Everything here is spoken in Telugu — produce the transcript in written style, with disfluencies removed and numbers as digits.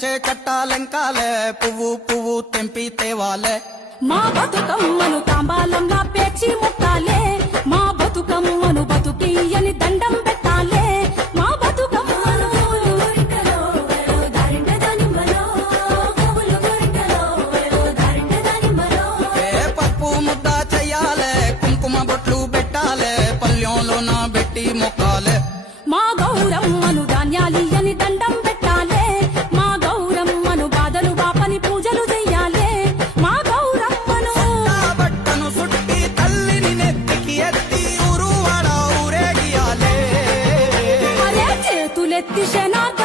కంచే కట్టాలెంకాలే పువ్వు పువ్వు తెంపి తేవాలే మా బతుకమ్మను తాంబాలంలా పేర్చి ముట్టాలే మా బతుకమ్మను బతుకియని దండం పెట్టాలే మా బతుకమ్మను పప్పు ముద్ద చెయ్యాలే కుంకుమ బొట్లు పెట్టాలే పల్లెంలోన పెట్టి మొక్కాలే మా గౌరమ్మను ధాన్యాలియని దండం పెట్టాలే మా గౌరమ్మను బాధలు బాపని పూజలు చెయ్యాలే మా గౌరమ్మను బట్టను సుట్టి తల్లిని నెత్తికి ఎత్తి ఊరు వాడ ఊరేగియాలే అరే చేతులెత్తి శనార్థ